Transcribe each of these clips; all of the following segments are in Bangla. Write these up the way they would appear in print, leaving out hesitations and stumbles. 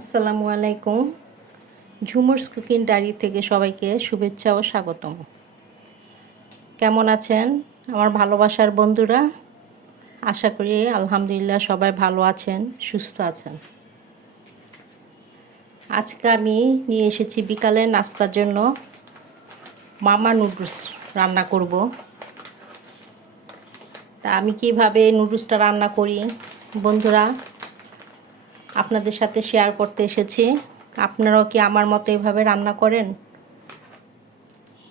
আসসালামু আলাইকুম। ঝুমুরস কুকিং ডায়েরি থেকে সবাইকে শুভেচ্ছা ও স্বাগতম। কেমন আছেন আমার ভালোবাসার বন্ধুরা? আশা করি আলহামদুলিল্লাহ সবাই ভালো আছেন, সুস্থ আছেন। আজকে আমি নিয়ে এসেছি বিকালে নাস্তার জন্য মামা নুডলস রান্না করব। তা আমি কিভাবে নুডলসটা রান্না করি বন্ধুরা আপনাদের সাথে শেয়ার করতে এসেছি। আপনারাও কি আমার মতো এভাবে রান্না করেন?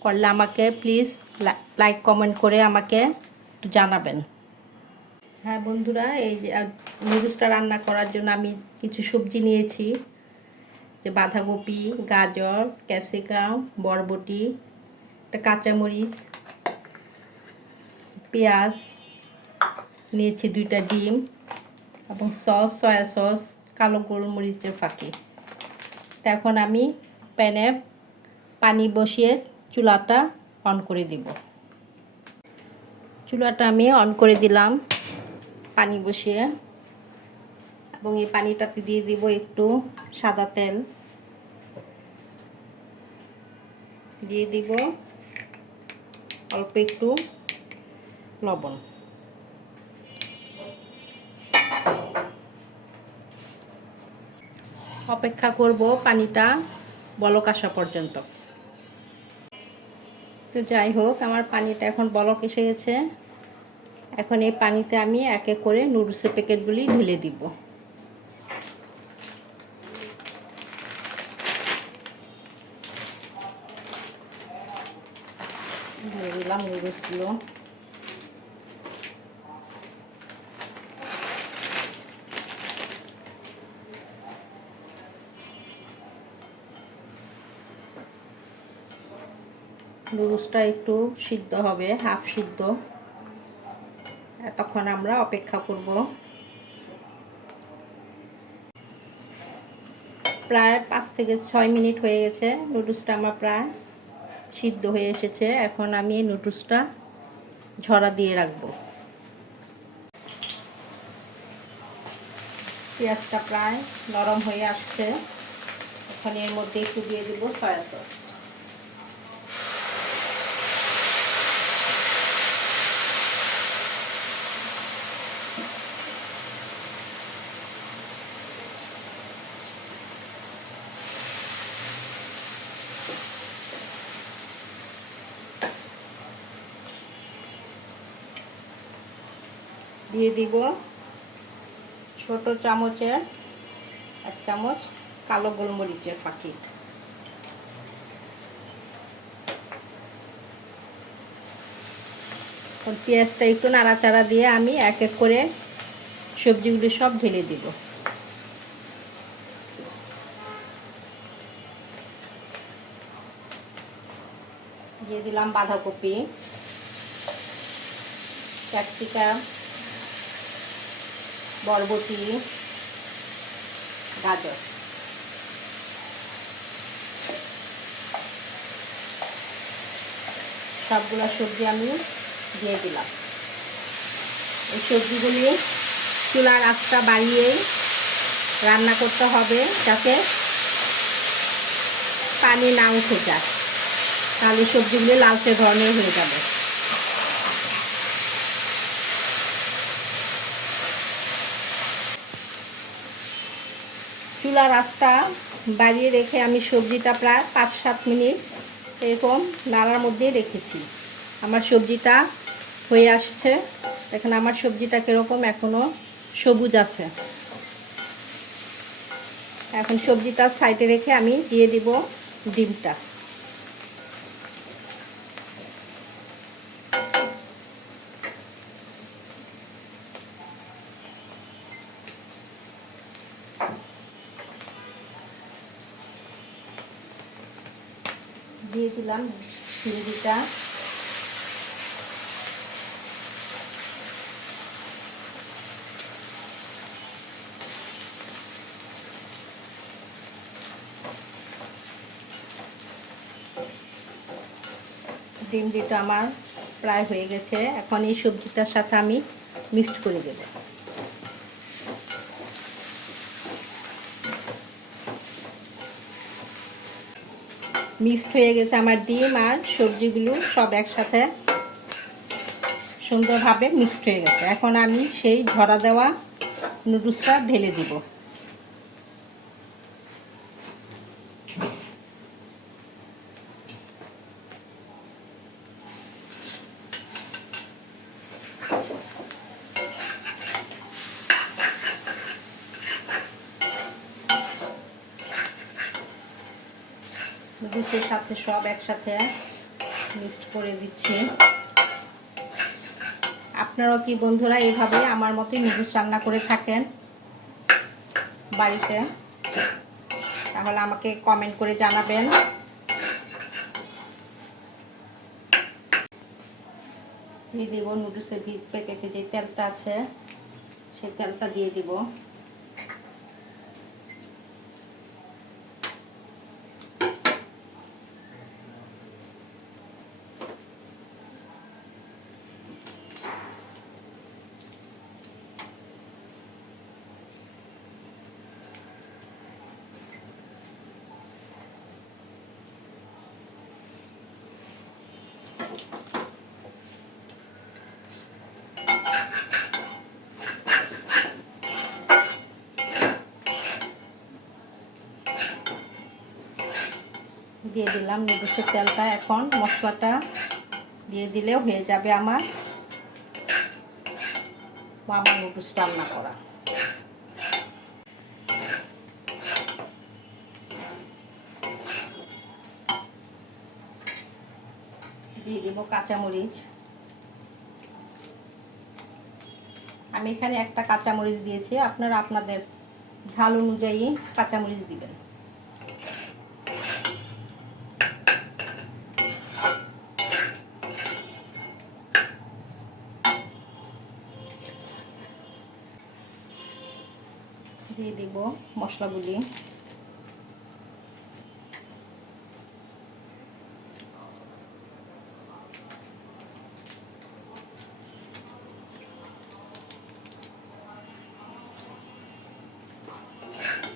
করলে আমাকে প্লিজ লাইক কমেন্ট করে আমাকে একটু জানাবেন। হ্যাঁ বন্ধুরা, এই যে নুডলসটা রান্না করার জন্য আমি কিছু সবজি নিয়েছি, যে বাঁধাকপি, গাজর, ক্যাপসিকাম, বরবটি, একটা কাঁচামরিচ, পেঁয়াজ নিয়েছি, 2টা ডিম এবং সস, সয়া সস, কালো গোলমরিচের ফাঁকি। তো এখন আমি প্যানে পানি বসিয়ে চুলাটা অন করে দিব। চুলাটা আমি অন করে দিলাম পানি বসিয়ে, এবং এই পানিটাতে দিয়ে দিব একটু সাদা তেল, দিয়ে দিব অল্প একটু লবণ। অপেক্ষা করব পানিটা বলক আসা পর্যন্ত। তো যাই হোক, আমার পানিটা এখন বলক এসে গেছে। এখন এই পানিতে আমি এক এক করে নুডলসের প্যাকেটগুলি ঢেলে দিব। ঢেলে দিলাম নুডলসগুলো। নুডলসটা একটু সিদ্ধ হবে, হাফ সিদ্ধ, এতক্ষণ আমরা অপেক্ষা করব। প্রায় 5 থেকে 6 মিনিট হয়ে গেছে, নুডলসটা আমার প্রায় সিদ্ধ হয়ে এসেছে। এখন আমি নুডলসটা ঝরা দিয়ে রাখবো। পেঁয়াজটা প্রায় নরম হয়ে আসছে, এখন এর মধ্যে একটু দিয়ে দিব সয়া সস। দিয়ে দিব ছোট চামচের 1 চামচ কালো গোলমরিচের ফাঁকি। পেঁয়াজটা একটু নাড়াচাড়া দিয়ে আমি এক এক করে সবজিগুলি সব ঢেলে দিব। দিয়ে দিলাম বাঁধাকপি, ক্যাপসিকাম, বরবটি, গাজর। সবগুলো সবজি আমি দিয়ে দিলাম। এই সবজিগুলি চুলার আঁচটা বাড়িয়েই রান্না করতে হবে, যাতে পানি না উঠে যায়, তাহলে সবজিগুলি লালচে ধরনের হয়ে যাবে। চুলার আঁচটা বাড়িয়ে রেখে আমি সবজিটা প্রায় 5-7 মিনিট এরকম নাড়ার মধ্যে রেখেছি। আমার সবজিটা হয়ে আসছে। দেখেন আমার সবজিটা কীরকম এখনও সবুজ আছে। এখন সবজিটা সাইডে রেখে আমি দিয়ে দিব ডিমটা। দিয়ে দিলাম চিংড়িটা। ডিম দিটা আমার প্রায় হয়ে গেছে। এখন এই সবজিটার সাথে আমি মিক্সড করে দেব। মিক্সড হয়ে গেছে আমার ডিম আর সবজিগুলো সব একসাথে সুন্দরভাবে মিক্সড হয়ে গেছে। এখন আমি সেই ঝরা দেওয়া নুডলসটা ঢেলে দিব। নুডলসের সাথে সব একসাথে মিক্সড করে দিচ্ছি। আপনারাও কি বন্ধুরা এইভাবে আমার মতোই নুডলস রান্না করে থাকেন বাড়িতে? তাহলে আমাকে কমেন্ট করে জানাবেন। দিয়ে দিব নুডলসের প্যাকেটে যে তেলটা আছে সেই তেলটা দিয়ে দিব। দিয়ে দিলাম নুডলসের তেলটা। এখন মশলাটা দিয়ে দিলে হয়ে যাবে আমার মামা নুডলস রান্না করা। দিয়ে দিব কাঁচামরিচ। আমি এখানে একটা কাঁচামরিচ দিয়েছি, আপনারা আপনাদের ঝাল অনুযায়ী কাঁচামরিচ দিবেন। দিয়ে দিব মশলাগুলি।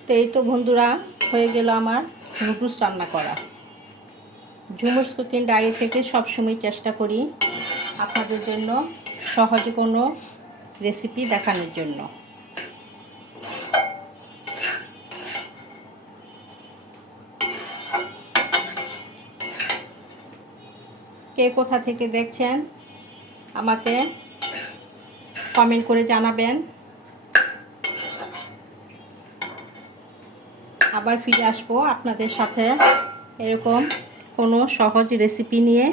তো এই তো বন্ধুরা হয়ে গেল আমার নুডলস রান্না করা। ঝুমুস কুকিং ডায়েরি থেকে সবসময় চেষ্টা করি আপনাদের জন্য সহজে কোনো রেসিপি দেখানোর জন্য। কে কোথা থেকে দেখছেন আমাকে কমেন্ট করে জানাবেন। আবার ফিরে আসবো আপনাদের সাথে এরকম কোনো সহজ রেসিপি নিয়ে।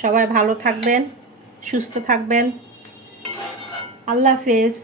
সবাই ভালো থাকবেন, সুস্থ থাকবেন। আল্লাহ হাফেজ।